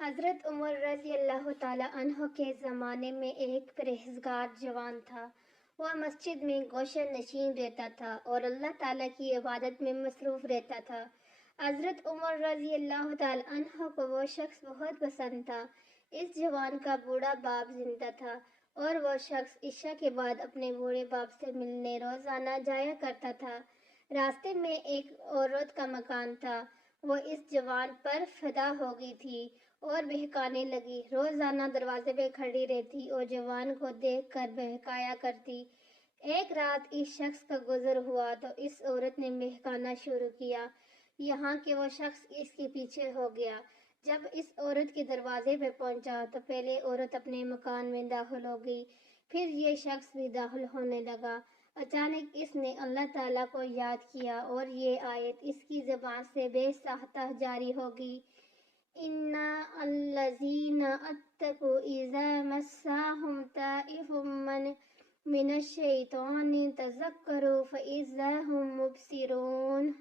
حضرت عمر رضی اللہ تعالیٰ عنہ کے زمانے میں ایک پرہیزگار جوان تھا۔ وہ مسجد میں گوشہ نشین رہتا تھا اور اللہ تعالیٰ کی عبادت میں مصروف رہتا تھا۔ حضرت عمر رضی اللہ تعالیٰ عنہ کو وہ شخص بہت پسند تھا۔ اس جوان کا بوڑھا باپ زندہ تھا اور وہ شخص عشاء کے بعد اپنے بوڑھے باپ سے ملنے روزانہ جایا کرتا تھا۔ راستے میں ایک عورت کا مکان تھا۔ وہ اس جوان پر فدا ہو گئی تھی اور بہکانے لگی۔ روزانہ دروازے پہ کھڑی رہتی اور جوان کو دیکھ کر بہکایا کرتی۔ ایک رات اس شخص کا گزر ہوا تو اس عورت نے بہکانا شروع کیا، یہاں کہ وہ شخص اس کے پیچھے ہو گیا۔ جب اس عورت کے دروازے پہ پہنچا تو پہلے عورت اپنے مکان میں داخل ہو گئی، پھر یہ شخص بھی داخل ہونے لگا۔ اچانک اس نے اللہ تعالیٰ کو یاد کیا اور یہ آیت اس کی زبان سے بے ساختہ جاری ہوگی: ان الذین اتقوا اذا مسهم طائف من الشیطان تذکروا فاذا هم مبصرون۔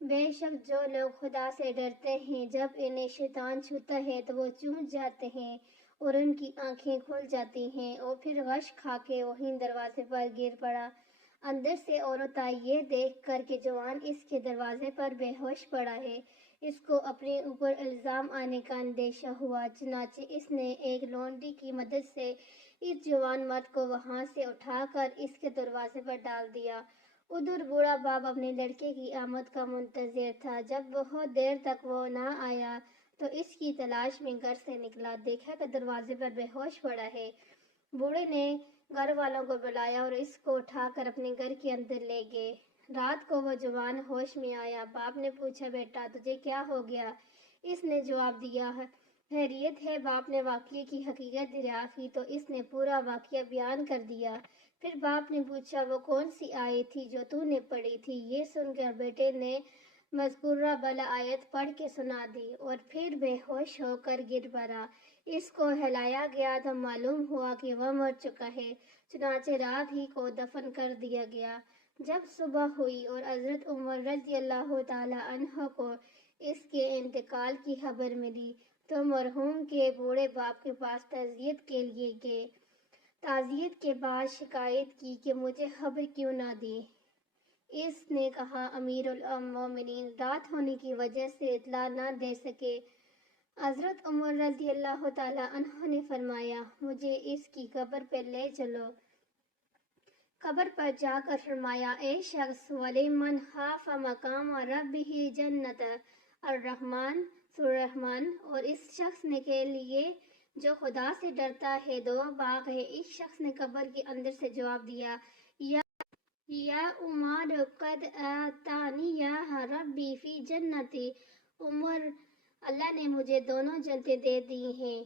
بے شک جو لوگ خدا سے ڈرتے ہیں جب انہیں شیطان چھوتا ہے تو وہ چونک جاتے ہیں اور ان کی آنکھیں کھل جاتی ہیں، اور پھر غش کھا کے وہیں دروازے پر گر پڑا۔ اندر سے عورت آئی، یہ دیکھ کر کہ جوان اس کے دروازے پر بے ہوش پڑا ہے۔ اس کو اپنے اوپر الزام آنے کا اندیشہ ہوا، چنانچہ اس نے ایک لونڈی کی مدد سے اس جوان مرد کو وہاں سے اٹھا کر اس کے دروازے پر ڈال دیا۔ ادھر بوڑھا باپ اپنے لڑکے کی آمد کا منتظر تھا۔ جب بہت دیر تک وہ نہ آیا تو اس کی تلاش میں گھر سے نکلا، دیکھا کہ دروازے پر بے ہوش پڑا ہے۔ بوڑھے نے گھر والوں کو بلایا اور اس کو اٹھا کر اپنے گھر کے اندر لے گئے۔ رات کو وہ جوان ہوش میں آیا۔ باپ نے پوچھا، بیٹا تجھے کیا ہو گیا؟ اس نے جواب دیا، خیریت ہے۔ باپ نے واقعے کی حقیقت دریافت کی تو اس نے پورا واقعہ بیان کر دیا۔ پھر باپ نے پوچھا، وہ کون سی آیت تھی جو تو نے پڑھی تھی؟ یہ سن کر بیٹے نے مذکورہ بلا آیت پڑھ کے سنا دی اور پھر بے ہوش ہو کر گر پڑا۔ اس کو ہلایا گیا تو معلوم ہوا کہ وہ مر چکا ہے، چنانچہ رات ہی کو دفن کر دیا گیا۔ جب صبح ہوئی اور حضرت عمر رضی اللہ تعالیٰ عنہ کو اس کے انتقال کی خبر ملی تو مرحوم کے بوڑھے باپ کے پاس تعزیت کے لیے گئے۔ تعزیت کے بعد شکایت کی کہ مجھے خبر کیوں نہ دی؟ اس نے کہا، امیر المومنین رات ہونے کی وجہ سے اطلاع نہ دے سکے۔ حضرت عمر رضی اللہ تعالیٰ عنہ نے فرمایا، مجھے اس کی قبر پہ لے چلو۔ قبر پر جا کر فرمایا، اے شخص، وَلِمَنْ خَافَ مَقَامَ رَبِّهِ جَنَّتَ الرحمن سورہ رحمان، اور اس شخص نے کے لیے جو خدا سے ڈرتا ہے دو باغ ہے۔ اس شخص نے قبر کے اندر سے جواب دیا، یا عمر قد آتانی ربی فی جنتی، عمر اللہ نے مجھے دونوں جنتیں دے دی ہیں۔